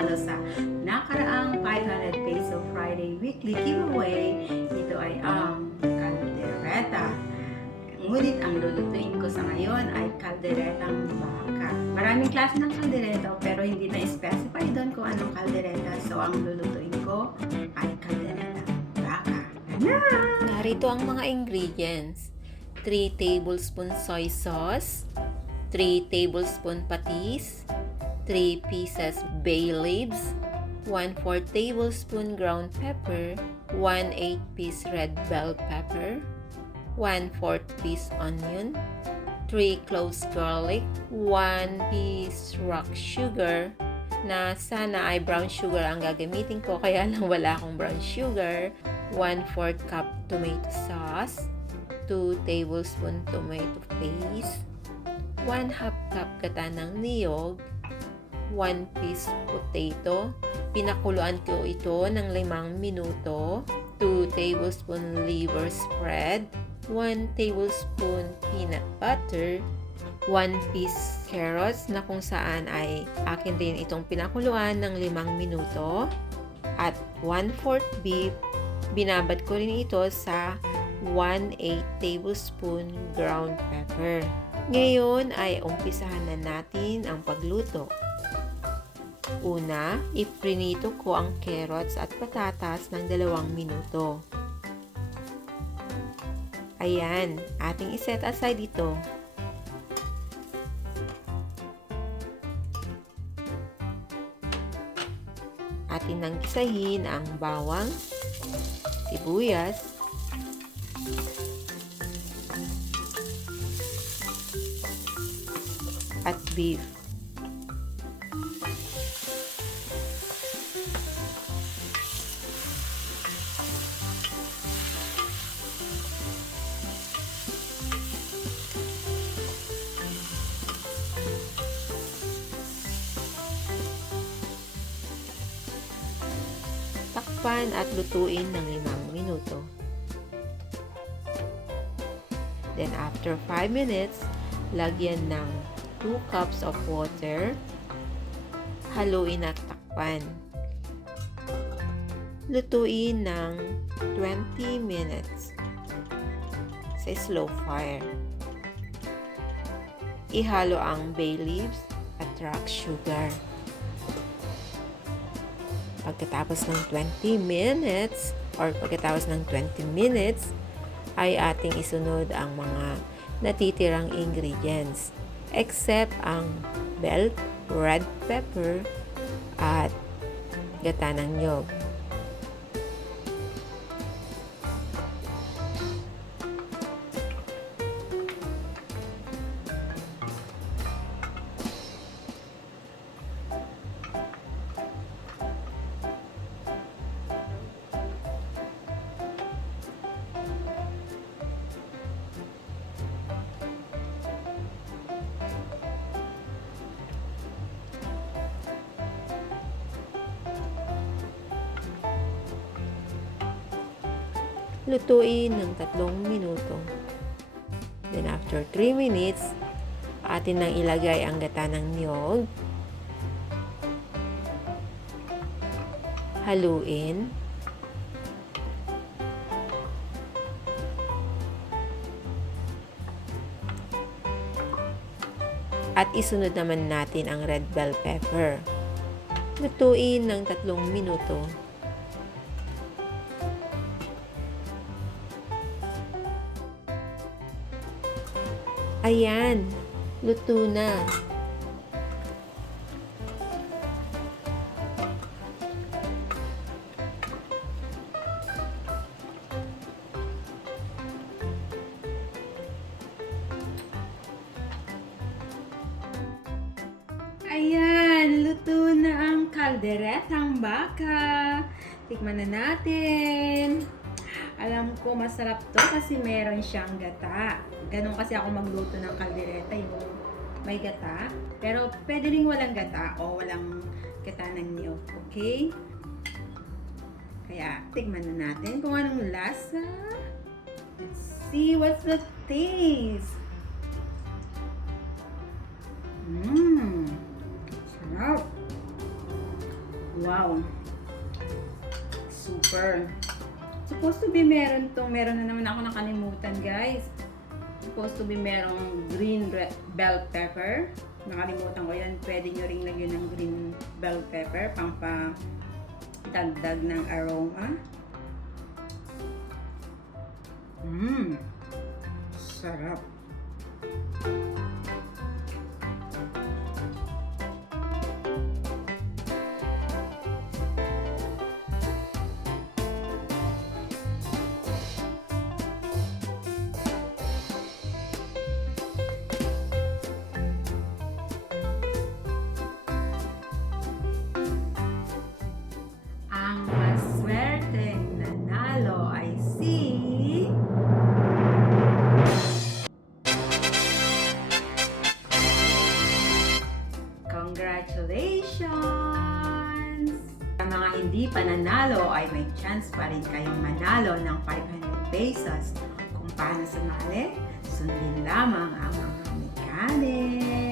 nanalo sa nakaraang 500 peso Friday weekly giveaway. Ito ay ang Caldereta. Ngunit ang lulutuin ko sa ngayon ay kalderetang baka. Maraming klase ng kaldereta pero hindi na-specify doon kung anong kaldereta. So ang lulutuin ko ay kalderetang baka. Narito ang mga ingredients. 3 tablespoon soy sauce, 3 tablespoon patis, 3 pieces bay leaves, 1/4 tablespoon ground pepper, 1/8 piece red bell pepper, 1/4 piece onion, 3 cloves garlic, 1 piece rock sugar, na sana ay brown sugar ang gagamitin ko, kaya lang wala akong brown sugar, 1/4 cup tomato sauce, 2 tablespoon tomato paste, 1/2 cup gata ng niyog, 1 piece potato, pinakuluan ko ito ng 5 minuto, 2 tablespoon liver spread, 1 tablespoon peanut butter, 1 piece carrots na kung saan ay akin din itong pinakuluan ng 5 minuto, at 1/4 beef. Binabad ko rin ito sa 1/8 tablespoon ground pepper. Ngayon ay umpisahan na natin ang pagluto. Una, iprinito ko ang carrots at patatas ng 2 minuto. Ayan, ating iset aside ito. Atin nang gisahin ang bawang, sibuyas, at beef. Takpan at lutuin ng 5 minuto. Then after 5 minutes, lagyan ng 2 cups of water. Haluin at takpan. Lutuin ng 20 minutes sa slow fire. Ihalo ang bay leaves at rock sugar. Pagkatapos ng 20 minutes ay ating isunod ang mga natitirang ingredients except ang bell, red pepper at gata ng nyog. Lutuin ng 3 minuto. Then after 3 minutes, atin nang ilagay ang gata ng niyog. Haluin. At isunod naman natin ang red bell pepper. Lutuin ng 3 minuto. Ayan, luto na. Ayan, luto na ang kalderetang baka. Tikman na natin. Alam ko masarap to kasi meron siyang gata. Ganon kasi ako magluto ng kaldereta, yung may gata. Pero pwede rin walang gata o walang gata ng niyog. Okay? Kaya tikman na natin kung anong lasa. Let's see what's the taste. Sarap. Wow. Super. Supposed to be meron na naman ako nakalimutan, guys. Supposed to be merong green bell pepper. Nakalimutan ko yan. Pwede nyo ring lagyan ng green bell pepper pang dagdag ng aroma. Sarap. Ang maswerteng nanalo ay si Congratulations! Sa mga hindi pa nanalo ay may chance pa rin kayong manalo ng 500 pesos. Kung paano sumali, sundin lamang ang mga mechanics.